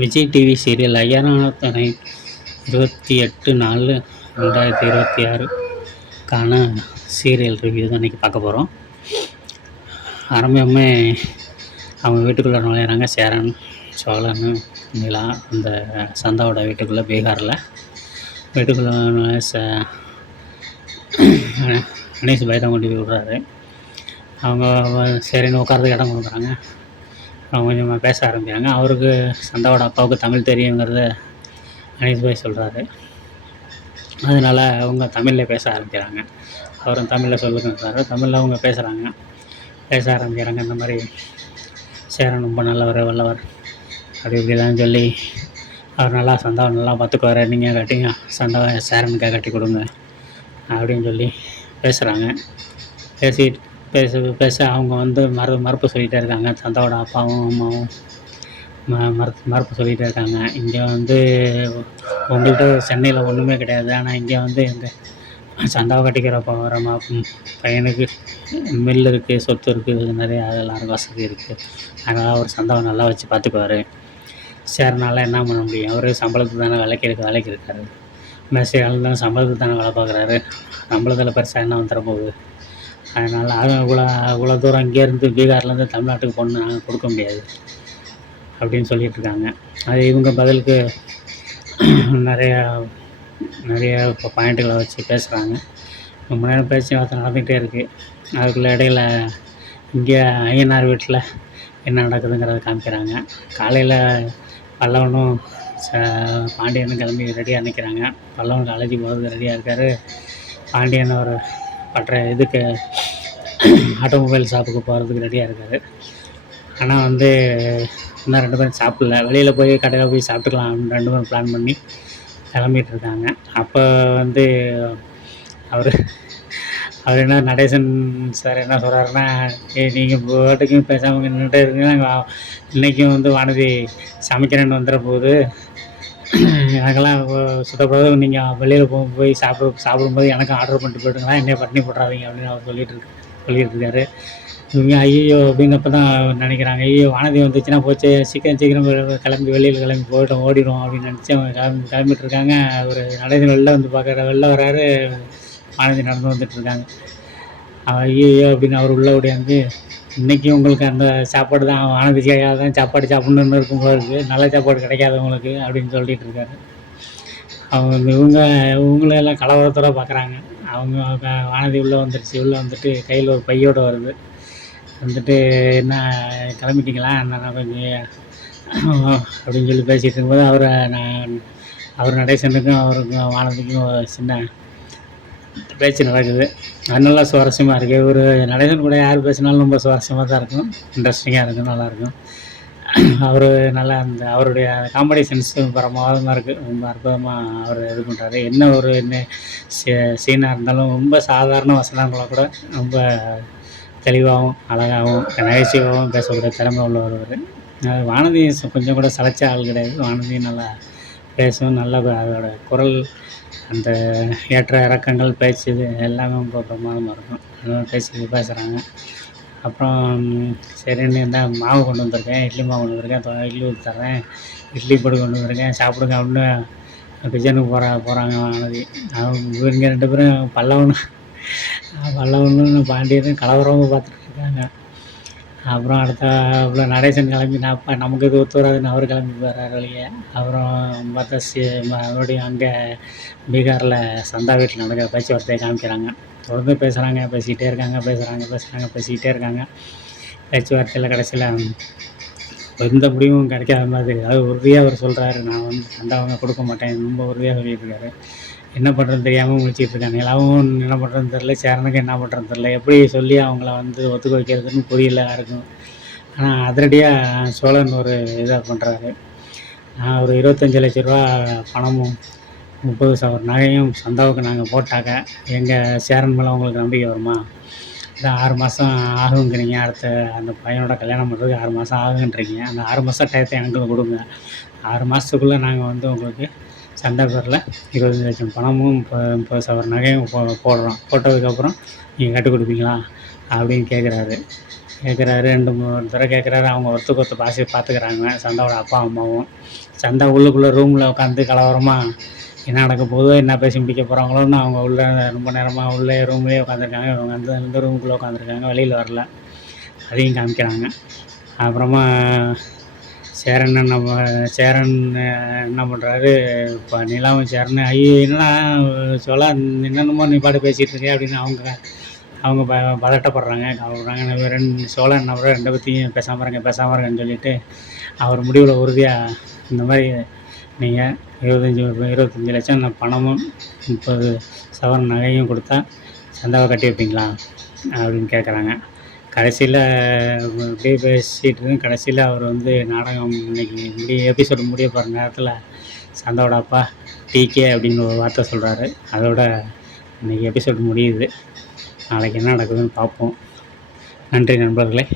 Vijay TV serial Ayyanar 28/4/2026க்கான serial review தான் இன்றைக்கி பார்க்க போகிறோம். ஆரம்பமே அவங்க வீட்டுக்குள்ளே நுழையிறாங்க. சேரன், சோழன், நிலா அந்த சந்தாவோட வீட்டுக்குள்ளே பீகாரில் வீட்டுக்குள்ளே கணேஷ் பயதான் கொண்டு போய் விடுறாரு. அவங்க சரின்னு உட்காரதுக்கு இடம் கொடுக்குறாங்க. அவங்க கொஞ்சமாக பேச ஆரம்பிக்கிறாங்க. அவருக்கு சந்தாவோட அப்பாவுக்கு தமிழ் தெரியுங்கிறத கணேஷ் பாய் சொல்கிறாரு. அதனால் அவங்க தமிழில் பேச ஆரம்பிக்கிறாங்க. அவரும் தமிழில் சொல்லுங்கன்றாரு. தமிழில் அவங்க பேச ஆரம்பிக்கிறாங்க. இந்த மாதிரி சேரன் ரொம்ப நல்லவர், வல்லவர், அப்படி இப்படிலாம் சொல்லி அவர் நல்லா சந்தாவை நல்லா பார்த்துக்குவார், நீங்கள் கட்டிங்க சந்தாவை சேரனுக்காக கட்டி கொடுங்க அப்படின்னு சொல்லி பேசுகிறாங்க. பேச அவங்க மறுப்பு சொல்லிகிட்டே இருக்காங்க. சந்தாவோட அப்பாவும் அம்மாவும் மறுப்பு சொல்லிகிட்டே இருக்காங்க. இங்கே உங்கள்கிட்ட சென்னையில் ஒன்றுமே கிடையாது, ஆனால் இங்கே இந்த சந்தாவை கட்டிக்கிறப்ப வர பையனுக்கு மில் இருக்குது, சொத்து இருக்குது, நிறைய எல்லாருக்கும் வசதி இருக்குது. அதனால் அவர் சந்தாவை நல்லா வச்சு பார்த்துக்குவார். சேரனால் என்ன பண்ண முடியும்? அவர் சம்பளத்துக்கு தானே வேலைக்கு இருக்காரு. மேசையால் தான் சம்பளத்துக்கு தானே வேலை பார்க்குறாரு. சம்பளத்தில் பெருசாக என்ன வந்துட போகுது? அதனால் இவ்வளோ தூரம் இங்கேருந்து பீகார்லேருந்து தமிழ்நாட்டுக்கு பொண்ணு நாங்கள் கொடுக்க முடியாது அப்படின்னு சொல்லிகிட்ருக்காங்க. அது இவங்க பதிலுக்கு நிறைய பாயிண்ட்டுகளை வச்சு பேசுகிறாங்க. ரொம்ப நேரம் பேச்சுவார்த்தை நடந்துகிட்டே இருக்குது. அதுக்குள்ளே இடையில இங்கே ஐயனார் வீட்டில் என்ன நடக்குதுங்கிறத காமிக்கிறாங்க. காலையில் பல்லவனும் பாண்டியனும் கிளம்பி ரெடியாக நிற்கிறாங்க. பல்லவன் காலேஜ் போகிறதுக்கு ரெடியாக இருக்கார். பாண்டியன் ஒரு இதுக்கு ஆட்டோமொபைல் ஷாப்புக்கு போகிறதுக்கு ரெடியாக இருக்கார். ஆனால் இன்னும் 2 பேரும் சாப்பிடல. வெளியில் போய் கடையில் போய் சாப்பிட்டுக்கலாம் அப்படின்னு 2 பேரும் பிளான் பண்ணி கிளம்பிட்டு இருக்காங்க. அப்போ அவர் என்ன நடேசன் சார் என்ன சொல்கிறாருன்னா, நீங்கள் பாட்டுக்கும் பேசாமல் நின்றுட்டே இருக்கீங்க, இன்றைக்கும் வானதி சமைக்கிறேன்னு வந்துட போகுது, எனக்கெல்லாம் சுத்தப்படாது, நீங்கள் வெளியில் போய் சாப்பிடும்போது எனக்கும் ஆர்டர் பண்ணிட்டு போய்ட்டுங்களா, என்னைய பட்டினி போட்டுறாதீங்க அப்படின்னு அவர் சொல்லிட்டு இருக்காரு. இவங்க ஐயோ அப்படின்னப்போ தான் நினைக்கிறாங்க, ஐயோ வானதி வந்துச்சுன்னா போச்சு, சீக்கிரம் வெளியில் கிளம்பி ஓடிடும் அப்படின்னு நினச்சி அவங்க கிளம்பிட்டு இருக்காங்க. ஒரு நடேசன் வெளில வராரு. வானதி நடந்து வந்துட்டுருக்காங்க. ஐயோ அப்படின்னு அவர் உள்ளே ஓடியாந்து, இன்றைக்கி உங்களுக்கு அந்த சாப்பாடு தான், வானதிக்காக தான் சாப்பாடு சாப்பிட்ணுன்னு இருக்கும் போல இருக்குது, நல்ல சாப்பாடு கிடைக்காதவங்களுக்கு அப்படின்னு சொல்லிகிட்டு இருக்காரு. இவங்களெல்லாம் கலவரத்தோடு பார்க்குறாங்க. அவங்க வானதி உள்ளே வந்துட்டு கையில் ஒரு பையோடு வருது. என்ன கிளம்பிட்டிங்களா நான் கொஞ்சம் அப்படின்னு சொல்லி பேசிகிட்டு இருக்கும்போது அவர் நடேசனுக்கும் அவருக்கும் வானதிக்கும் சின்ன பேச்சு நடக்குது. அது நல்லா சுவாரஸ்யமாக இருக்குது. ஒரு நடேசன் கூட யார் பேசினாலும் ரொம்ப சுவாரஸ்யமாக தான் இருக்கும், இன்ட்ரெஸ்டிங்காக இருக்கும், நல்லாயிருக்கும். அவர் நல்லா அவருடைய காமெடி சென்ஸு பிரமாதமாக இருக்குது. ரொம்ப அற்புதமாக அவர் இது பண்ணுறாரு. என்ன சீனாக இருந்தாலும் ரொம்ப சாதாரண வசனங்களை கூட ரொம்ப தெளிவாகவும் அழகாகவும் நகைச்சுவாகவும் பேசக்கூடிய திறமை உள்ளவர். வானதி கொஞ்சம் கூட சளைச்ச ஆள் கிடையாது. வானதி நல்லா பேசும், நல்லா அதோட குரல், அந்த ஏற்ற இறக்கங்கள், பேச்சு, இது எல்லாமே ரொம்ப பிரமாதமாக இருக்கும். நல்லா பேசுகிறாங்க. அப்புறம் சரின்னு மாவு கொண்டு வந்திருக்கேன், இட்லி மாவு கொண்டு வந்திருக்கேன், இட்லி ஊற்றி தர்றேன், இட்லி பொடி கொண்டு வந்திருக்கேன், சாப்பிடுங்க அப்படின்னு கிச்சனுக்கு போகிறாங்க வானதி. இவங்க 2 பேரும் பல்லவனும் பாண்டியனும் கலவரமாக பார்த்துட்டு இருக்காங்க. அப்புறம் அடுத்த நடேசன் கிளம்பி நமக்கு இது ஒத்து வராதுன்னு அவர் கிளம்பி போகிறார் வெளியே. அப்புறம் பார்த்தா மறுபடியும் அங்கே பீகாரில் சந்தா வீட்டில் நடக்கிற பேச்சுவார்த்தையை காமிக்கிறாங்க. தொடர்ந்து பேசிக்கிட்டே இருக்காங்க. பேச்சுவார்த்தையில் கடைசியில் எந்த முடிவும் கிடைக்காத மாதிரி, அதாவது உறுதியாக அவர் சொல்கிறாரு, நான் சந்தாவை கொடுக்க மாட்டேன், ரொம்ப உறுதியாக சொல்லிட்டு இருக்காரு. என்ன பண்ணுறதுன்னு தெரியாமல் முடிச்சிட்டு இருக்காங்க. எல்லாவும் என்ன பண்ணுறதுன்னு தெரில, சேரனுக்கு என்ன பண்ணுறதுன்னு தெரில, எப்படி சொல்லி அவங்கள ஒத்துக்க வைக்கிறதுன்னு புரியல யாருக்கும். ஆனால் அதிரடியாக சோழன் ஒரு இதாக பண்ணுறாரு. ஒரு 25 லட்ச ரூபா பணமும் 30 சவரன் நகையும் சந்தாவுக்கு நாங்கள் போட்டாக்க எங்கள் சேரன் மேலே உங்களுக்கு நம்பிக்கை வருமா? இந்த 6 மாதம் ஆகுங்கிறீங்க, அடுத்த அந்த பையனோட கல்யாணம் பண்ணுறதுக்கு 6 மாதம் ஆகுன்றீங்க. அந்த 6 மாதம் டயத்தை எனக்கு கொடுங்க. 6 மாதத்துக்குள்ளே நாங்கள் உங்களுக்கு சந்தா பேரில் 25 லட்சம் பணமும் 30 சவரன் நகையும் போடுறோம். போட்டதுக்கப்புறம் நீங்கள் கட்டி கொடுப்பீங்களா அப்படின்னு கேட்குறாரு. கேட்குறாரு 2, 3 தடவை கேட்குறாரு. அவங்க ஒருத்தருக்கு ஒருத்தர் பார்த்துக்கிறாங்க சந்தாவோட அப்பா அம்மாவும். சந்தா உள்ளுக்குள்ளே ரூமில் உட்காந்து கலவரமா என்ன நடக்க போகுதோ, என்ன பேசி முடிக்க போகிறாங்களோன்னு அவங்க உள்ளே ரொம்ப நேரமாக உள்ளே ரூம்லேயே உட்காந்துருக்காங்க. இவங்க இந்த ரூமுக்குள்ளே உட்காந்துருக்காங்க, வெளியில் வரல. அதையும் காமிக்கிறாங்க. அப்புறமா சேரன் என்ன பண்ணுறாரு, இப்போ நிலாவும் சேரன் ஐயோ என்னடா சோலா என்னென்னமோ நீ பாட்டு பேசிகிட்டு இருக்க அப்படின்னு அவங்க பதட்டப்படுறாங்க, கவலைப்படுறாங்க. சோழன் என்ன பண்ணுறாரு, 2 பற்றியும் பேசாமல் இருங்கன்னு சொல்லிவிட்டு அவர் முடிவில் உறுதியாக இந்த மாதிரி நீங்கள் 25 லட்சம் பணமும் 30 சவரன் நகையும் கொடுத்தா சந்தாவை கட்டி வைப்பீங்களா அப்படின்னு கேட்குறாங்க. கடைசியில் அப்படியே பேசிகிட்டு இருக்கு. கடைசியில் அவர் நாடகம் இன்னைக்கு எபிசோடு முடிய போகிற நேரத்தில் சந்தாவோட அப்பா டிகே அப்படின்னு ஒரு வார்த்தை சொல்கிறாரு. அதோட இன்றைக்கி எபிசோடு முடியுது. நாளைக்கு என்ன நடக்குதுன்னு பார்ப்போம். நன்றி நண்பர்களே.